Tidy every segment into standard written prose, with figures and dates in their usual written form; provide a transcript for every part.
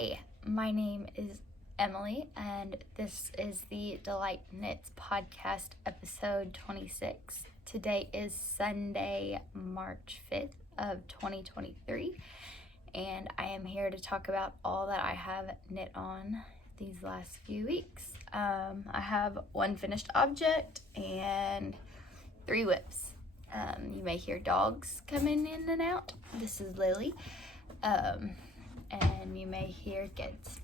Hi, my name is Emily, and this is the Delight Knits podcast, episode 26. Today is Sunday, March 5th of 2023, and I am here to talk about all that I have knit on these last few weeks. I have one finished object and 3 whips. You may hear dogs coming in and out. This is Lily. And you may hear kids.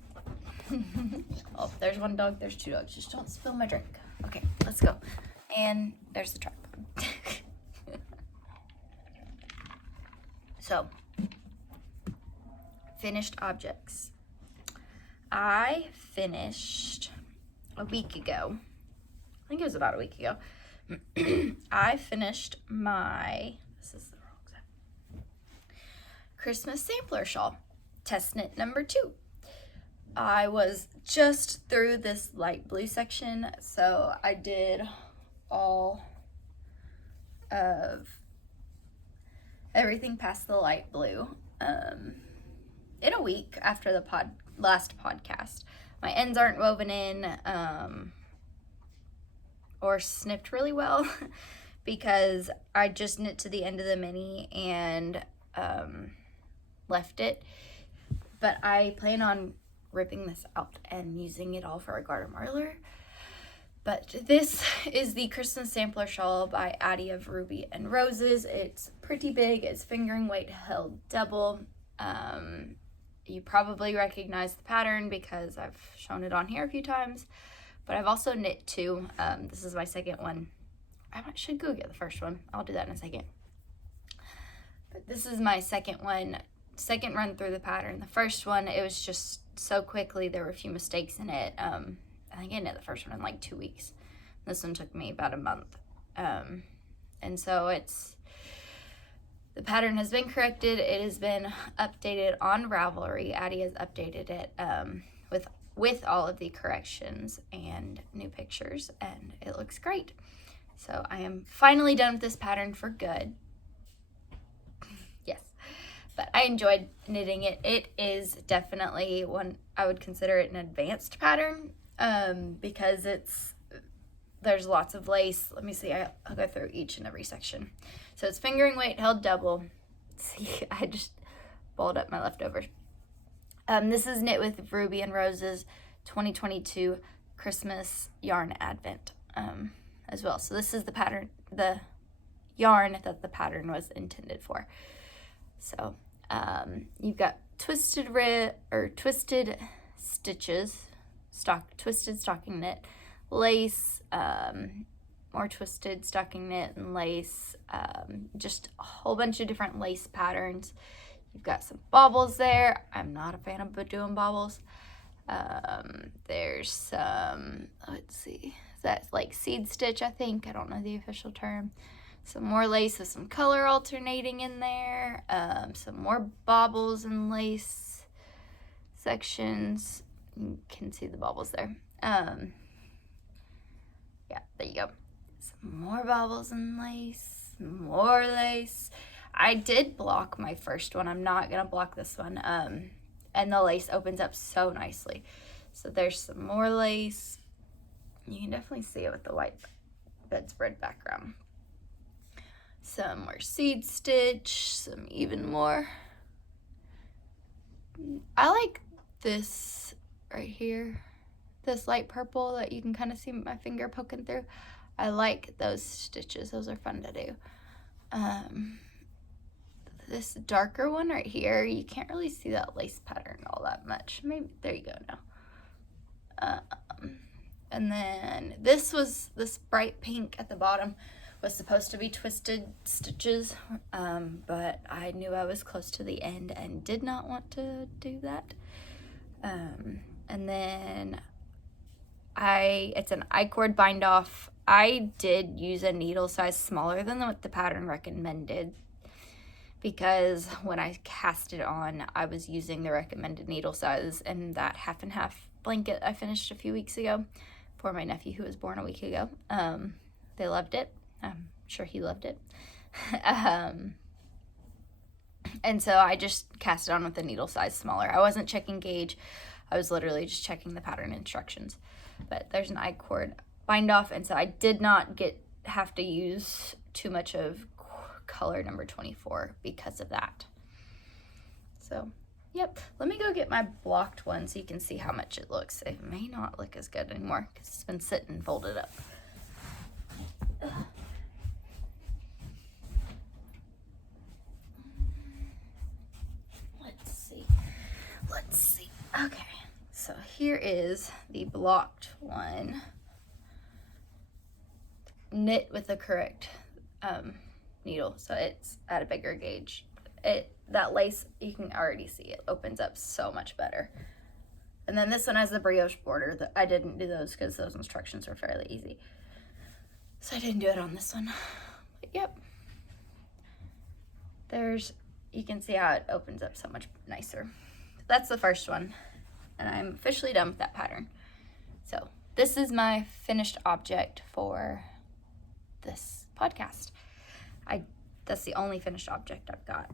Oh, there's one dog, there's 2 dogs. Just don't spill my drink. Okay, let's go. And there's the tripod. So, finished objects. I finished a week ago. I think it was about a week ago. I finished my, this is the wrong side, Christmas sampler shawl. Test knit number 2. I was just through this light blue section, so I did all of everything past the light blue in a week after the last podcast. My ends aren't woven in or snipped really well because I just knit to the end of the mini and left it. But I plan on ripping this out and using it all for a garter marler. But this is the Christmas sampler shawl by Addy of Ruby and Roses. It's pretty big. It's fingering weight held double. You probably recognize the pattern because I've shown it on here a few times. But I've also knit 2. This is my second one. I should go get the first one. I'll do that in a second. But this is my second one. Second run through the pattern. The first one, it was just so quickly, there were a few mistakes in it. I think I knit the first one in like 2 weeks. This one took me about a month. And so the pattern has been corrected. It has been updated on Ravelry. Addy has updated it with all of the corrections and new pictures, and it looks great. So I am finally done with this pattern for good. But I enjoyed knitting it. It is definitely one, I would consider it an advanced pattern because there's lots of lace. Let me see, I'll go through each and every section. So it's fingering weight held double. See, I just balled up my leftovers. This is knit with Ruby and Roses 2022 Christmas yarn advent as well. So this is the pattern, the yarn that the pattern was intended for. So you've got twisted stitches, twisted stocking knit, lace, more twisted stocking knit and lace, just a whole bunch of different lace patterns. You've got some baubles there. I'm not a fan of doing baubles. There's some, let's see, that's like seed stitch, I think. I don't know the official term. Some more lace with some color alternating in there. Some more baubles and lace sections. You can see the baubles there. Yeah, there you go. Some more baubles and lace. More lace. I did block my first one. I'm not going to block this one. And the lace opens up so nicely. So there's some more lace. You can definitely see it with the white bedspread background. Some more seed stitch, some even more. I like this right here, this light purple that you can kind of see my finger poking through. I like those stitches, those are fun to do. This darker one right here, you can't really see that lace pattern all that much. Maybe, there you go now. And then this bright pink at the bottom was supposed to be twisted stitches, but I knew I was close to the end and did not want to do that. And then it's an I-cord bind off. I did use a needle size smaller than what the pattern recommended because when I cast it on, I was using the recommended needle size and that half and half blanket I finished a few weeks ago for my nephew who was born a week ago. They loved it. I'm sure he loved it. And so I just cast it on with a needle size smaller. I wasn't checking gauge. I was literally just checking the pattern instructions. But there's an I-cord bind off, and so I did not have to use too much of color number 24 because of that. So, yep. Let me go get my blocked one so you can see how much it looks. It may not look as good anymore because it's been sitting folded up. Let's see. Okay, so here is the blocked one, knit with the correct needle, so it's at a bigger gauge. That lace, you can already see it opens up so much better. And then this one has the brioche border. I didn't do those because those instructions were fairly easy, so I didn't do it on this one. But yep, you can see how it opens up so much nicer. That's the first one, and I'm officially done with that pattern. So this is my finished object for this podcast. That's the only finished object I've got.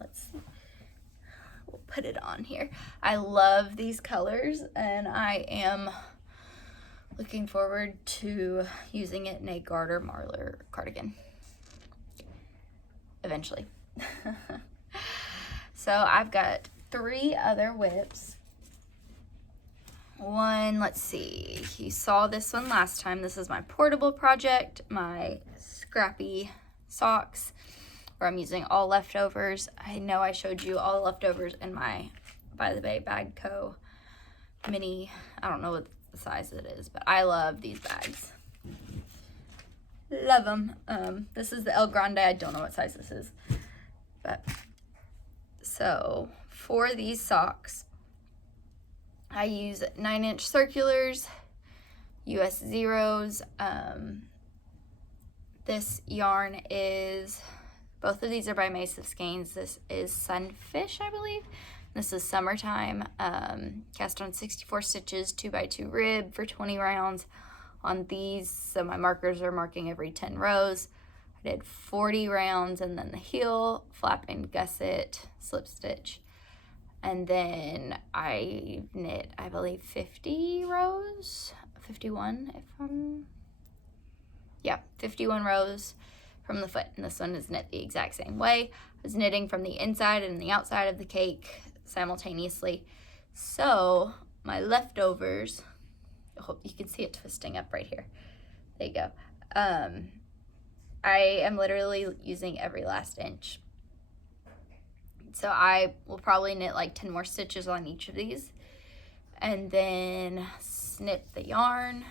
Let's see. We'll put it on here. I love these colors, and I am looking forward to using it in a garter marler cardigan eventually. So I've got 3 other whips. One, let's see, you saw this one last time. This is my portable project, my scrappy socks, where I'm using all leftovers. I know I showed you all leftovers in my By the Bay Bag Co. mini. I don't know what the size it is, but I love these bags. Love them. This is the El Grande. I don't know what size this is, but so for these socks, I use 9-inch circulars, US zeros. This yarn is, both of these are by Maed of Skeins. This is Sunfish, I believe. This is Summertime. Cast on 64 stitches, 2x2 rib for 20 rounds on these. So my markers are marking every 10 rows. I did 40 rounds, and then the heel, flap and gusset, slip stitch. And then I knit, I believe, 50 rows, 51 yeah, 51 rows from the foot. And this one is knit the exact same way. I was knitting from the inside and the outside of the cake simultaneously. So my leftovers, I hope you can see it twisting up right here. There you go. I am literally using every last inch. So I will probably knit like 10 more stitches on each of these, and then snip the yarn,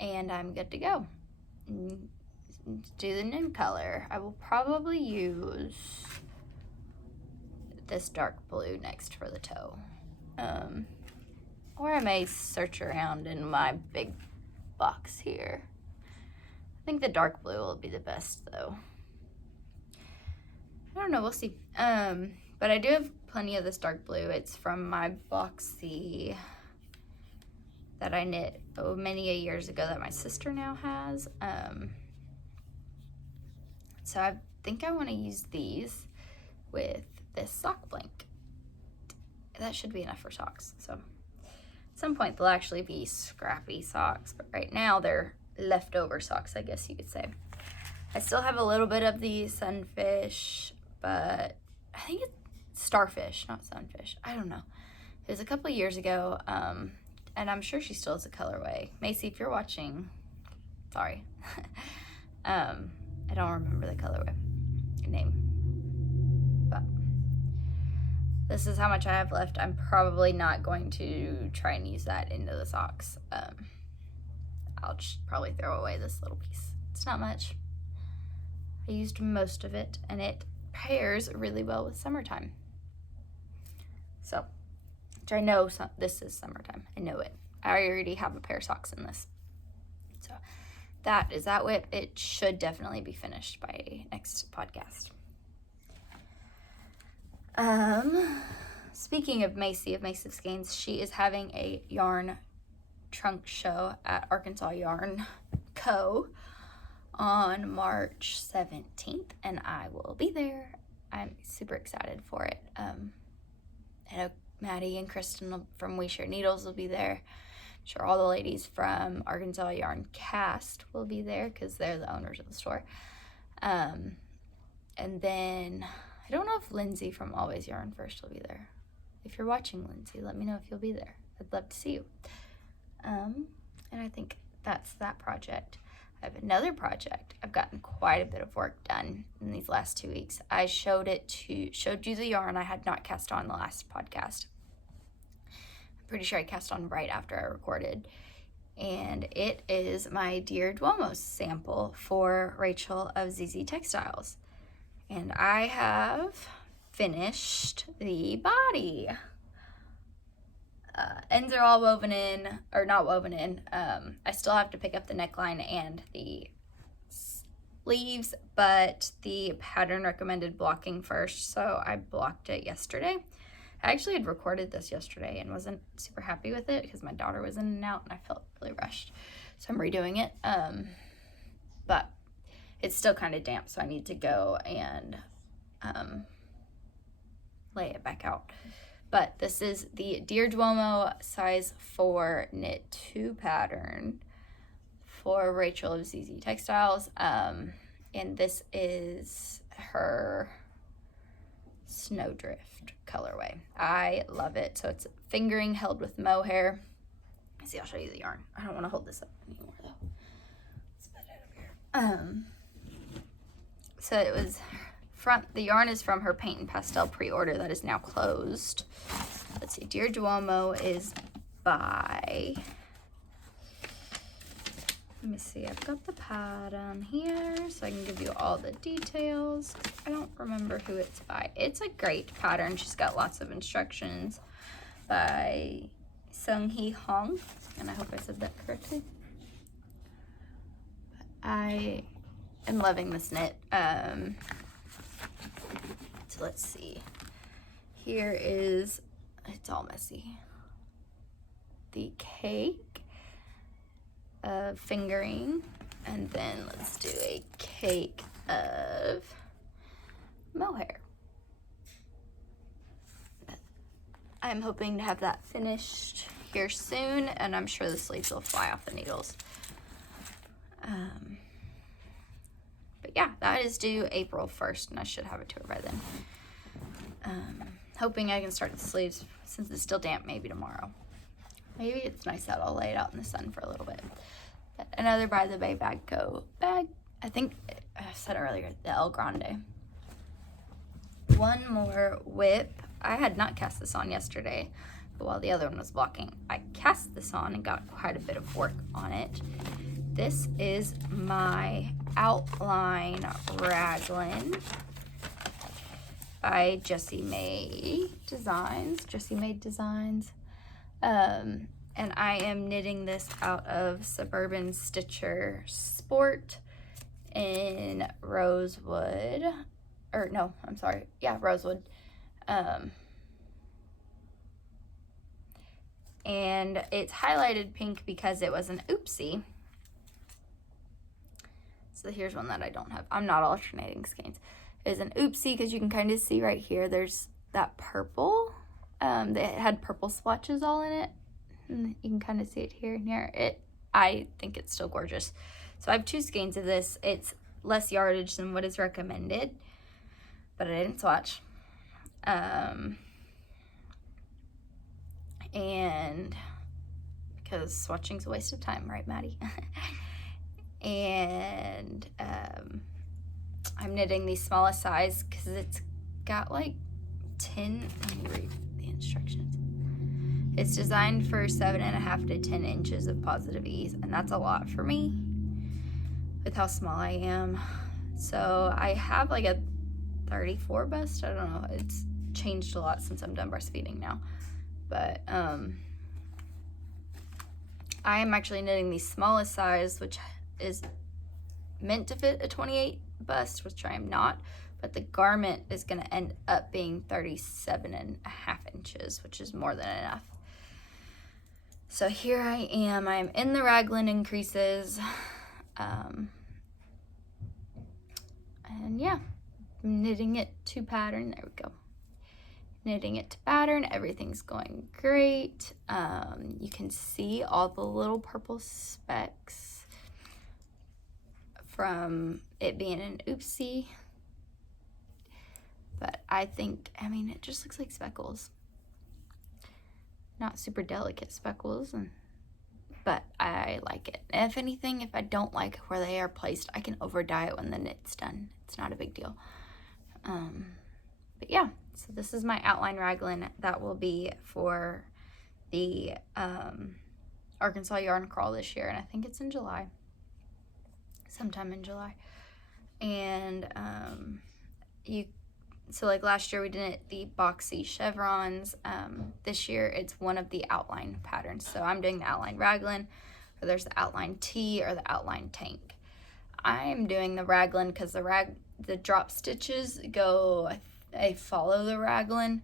and I'm good to go. Do the new color. I will probably use this dark blue next for the toe. Or I may search around in my big box here. I think the dark blue will be the best though. I don't know, we'll see. But I do have plenty of this dark blue. It's from my boxy that I knit many a years ago that my sister now has. So I think I want to use these with this sock blank. That should be enough for socks. So at some point they'll actually be scrappy socks, but right now they're leftover socks, I guess you could say. I still have a little bit of the Sunfish, but I think it's Starfish, not Sunfish. I don't know. It was a couple of years ago, and I'm sure she still has a colorway. Macy, if you're watching, sorry. I don't remember the colorway name, but this is how much I have left. I'm probably not going to try and use that into the socks. I'll just probably throw away this little piece. It's not much. I used most of it, and it pairs really well with summertime. So, which I know this is summertime. I know it. I already have a pair of socks in this. So, that is that whip. It should definitely be finished by next podcast. Speaking of Macy of Maed of Skeins, she is having a yarn trunk show at Arkansas Yarn Co. on March 17th, and I will be there. I'm super excited for it. I know Maddie and Kristen from We Share Needles will be there. I'm sure all the ladies from Arkansas Yarn Cast will be there because they're the owners of the store. And then I don't know if Lindsay from Always Yarn First will be there. If you're watching, Lindsay, let me know if you'll be there. I'd love to see you. And I think that's that project. I have another project. I've gotten quite a bit of work done in these last 2 weeks. I showed you the yarn I had not cast on the last podcast. I'm pretty sure I cast on right after I recorded. And it is my Dear Duomo sample for Rachel of Zeezee Textiles. And I have finished the body. Ends are all woven in, or not woven in. I still have to pick up the neckline and the sleeves, but the pattern recommended blocking first, so I blocked it yesterday. I actually had recorded this yesterday and wasn't super happy with it because my daughter was in and out and I felt really rushed. So I'm redoing it. But it's still kind of damp, so I need to go and lay it back out. But this is the Dear Duomo size 4 knit 2 pattern for Rachel of Zeezee Textiles. And this is her Snowdrift colorway. I love it. So it's fingering held with mohair. See, I'll show you the yarn. I don't want to hold this up anymore though. Let's put it over here. So it was the yarn is from her Paint and Pastel pre-order that is now closed. Let's see, Dear Duomo is by, let me see, I've got the pattern here so I can give you all the details. I don't remember who it's by. It's a great pattern. She's got lots of instructions by Seunghee, and I hope I said that correctly. I am loving this knit. So let's see. Here is, it's all messy, the cake of fingering, and then let's do a cake of mohair. I'm hoping to have that finished here soon, and I'm sure the sleeves will fly off the needles. But yeah, that is due April 1st, and I should have it to her by then. Hoping I can start the sleeves since it's still damp, maybe tomorrow. Maybe it's nice out. I'll lay it out in the sun for a little bit. But another By the Bay bag. I think I said earlier, the El Grande. One more whip. I had not cast this on yesterday, but while the other one was blocking, I cast this on and got quite a bit of work on it. This is my Outline Raglan by Jessie Maed Designs. And I am knitting this out of Suburban Stitcher Sport in Rosewood. Rosewood. And it's highlighted pink because it was an oopsie. So here's one that I don't have. I'm not alternating skeins. It was an oopsie because you can kind of see right here, there's that purple. It had purple splotches all in it. And you can kind of see it here and here. I think it's still gorgeous. So I have 2 skeins of this. It's less yardage than what is recommended, but I didn't swatch. And because swatching's a waste of time, right, Maddie? And I'm knitting the smallest size because it's got like 10, let me read the instructions. It's designed for 7.5 to 10 inches of positive ease, and that's a lot for me with how small I am. So I have like a 34 bust. I don't know. It's changed a lot since I'm done breastfeeding now. But I am actually knitting the smallest size, which is meant to fit a 28 bust, which I am not. But the garment is going to end up being 37.5 inches, which is more than enough. So here I am. I'm in the Raglan increases. And yeah, knitting it to pattern. There we go. Knitting it to pattern. Everything's going great. You can see all the little purple specks from it being an oopsie. But I mean, it just looks like speckles. Not super delicate speckles, but I like it. If anything, if I don't like where they are placed, I can over dye it when the knit's done. It's not a big deal. But yeah, so this is my outline raglan that will be for the Arkansas yarn crawl this year, and I think it's in July, sometime in July. And so like last year we did the boxy chevrons. This year it's one of the outline patterns. So I'm doing the outline raglan, or there's the outline tee or the outline tank. I'm doing the raglan because the drop stitches they follow the raglan,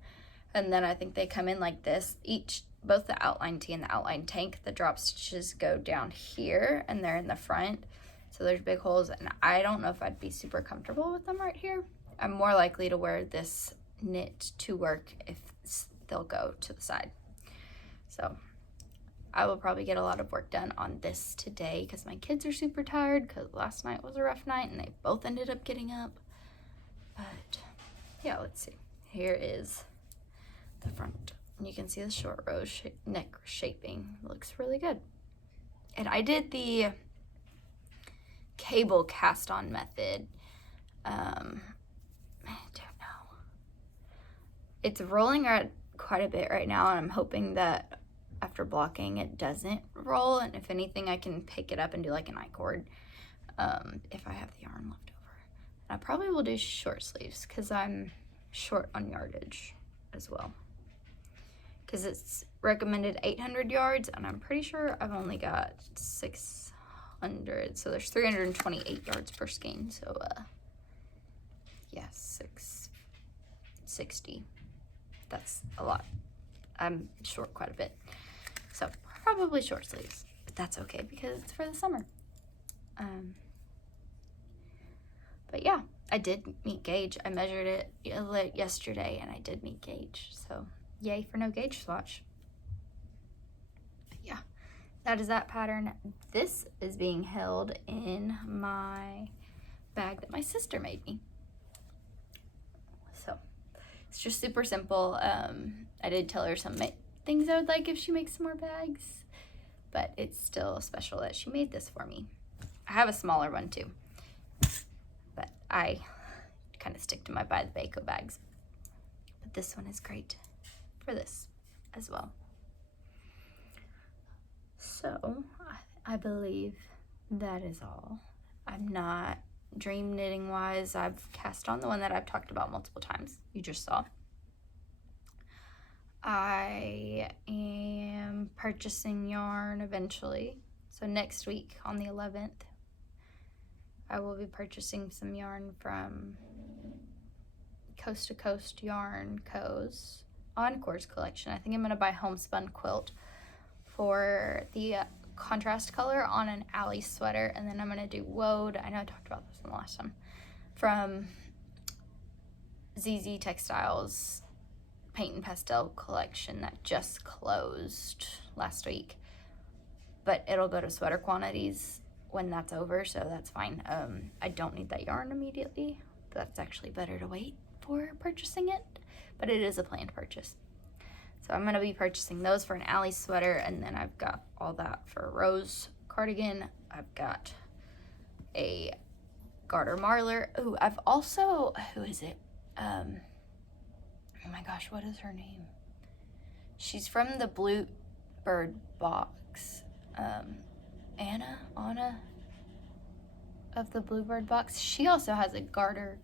and then I think they come in like this. Both the outline tee and the outline tank, the drop stitches go down here and they're in the front. So there's big holes, and I don't know if I'd be super comfortable with them right here. I'm more likely to wear this knit to work if they'll go to the side. So I will probably get a lot of work done on this today because my kids are super tired because last night was a rough night and they both ended up getting up. But yeah, let's see. Here is the front. And you can see the short rose neck shaping. It looks really good. And I did the cable cast on method. I don't know. It's rolling out quite a bit right now, and I'm hoping that after blocking it doesn't roll, and if anything I can pick it up and do like an I-cord if I have the yarn left over. And I probably will do short sleeves because I'm short on yardage as well, because it's recommended 800 yards and I'm pretty sure I've only got 600, so there's 328 yards per skein. So yeah, 660. That's a lot. I'm short quite a bit. So probably short sleeves, but that's okay because it's for the summer. But yeah, I did meet gauge. I measured it yesterday and I did meet gauge. So yay for no gauge swatch. But yeah, that is that pattern. This is being held in my bag that my sister made me. So it's just super simple. I did tell her some things I would like if she makes some more bags, but it's still special that she made this for me. I have a smaller one too, but I kind of stick to my By the Bako bags. But this one is great for this as well. So I believe that is all. I'm not dream knitting wise. I've cast on the one that I've talked about multiple times. You just saw. I am purchasing yarn eventually. So next week on the 11th, I will be purchasing some yarn from Coast to Coast Yarn Co.'s Encore's collection. I think I'm going to buy homespun quilt for the contrast color on an Addy sweater, and then I'm going to do woad. I know I talked about this in the last time. From Zeezee Textiles Paint and Pastel collection that just closed last week. But it'll go to sweater quantities when that's over, so that's fine. I don't need that yarn immediately. That's actually better to wait for purchasing it, but it is a planned purchase. So I'm going to be purchasing those for an Addy sweater, and then I've got all that for a Rose cardigan. I've got a garter marler. Ooh, I've also, who is it? Oh my gosh, what is her name? She's from the Bluebird box. Anna of the Bluebird box. She also has a garter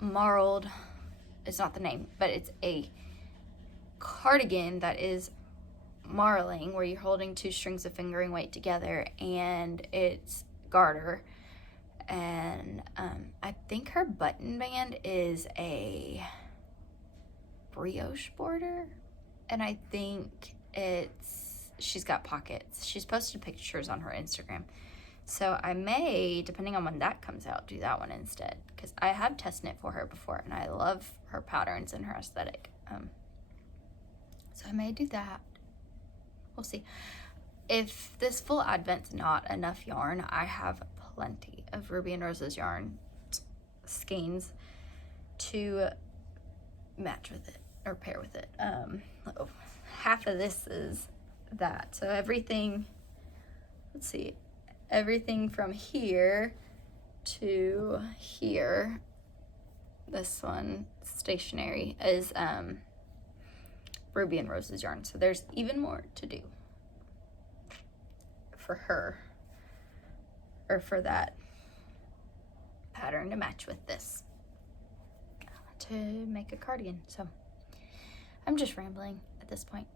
marled, it's not the name, but it's a cardigan that is marling, where you're holding two strings of fingering weight together, and it's garter. And I think her button band is a brioche border, and I think she's got pockets. She's posted pictures on her Instagram, So I may, depending on when that comes out, do that one instead, because I have test knit for her before and I love her patterns and her aesthetic. So I may do that. We'll see. If this full advent's not enough yarn, I have plenty of Ruby and Rose's yarn skeins to match with it or pair with it. Half of this is that. So everything, let's see, everything from here to here, this one, stationary, is Ruby and Rose's yarn. So there's even more to do for her, or for that pattern to match with this to make a cardigan. So I'm just rambling at this point.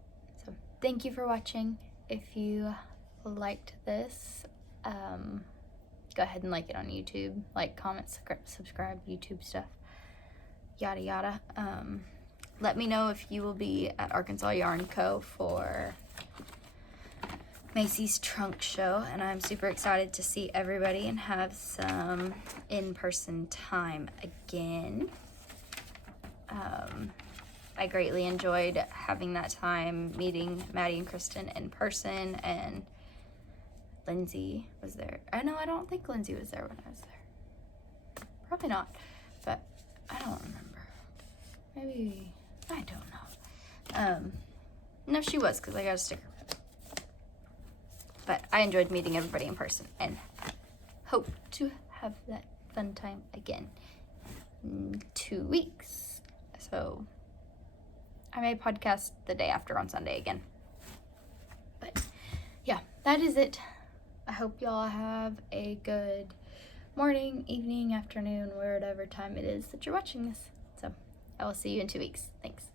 So thank you for watching. If you liked this, go ahead and like it on YouTube, like, comment, subscribe, YouTube stuff, yada yada. Let me know if you will be at Arkansas Yarn Co. for Macy's trunk show, and I'm super excited to see everybody and have some in-person time again. I greatly enjoyed having that time, meeting Maddie and Kristen in person, and Lindsay was there. I don't think Lindsay was there when I was there. Probably not, but I don't remember. Maybe, I don't know. No, she was, because I got a sticker. But I enjoyed meeting everybody in person and hope to have that fun time again in 2 weeks. So I may podcast the day after on Sunday again. But yeah, that is it. I hope y'all have a good morning, evening, afternoon, whatever time it is that you're watching this. So I will see you in 2 weeks. Thanks.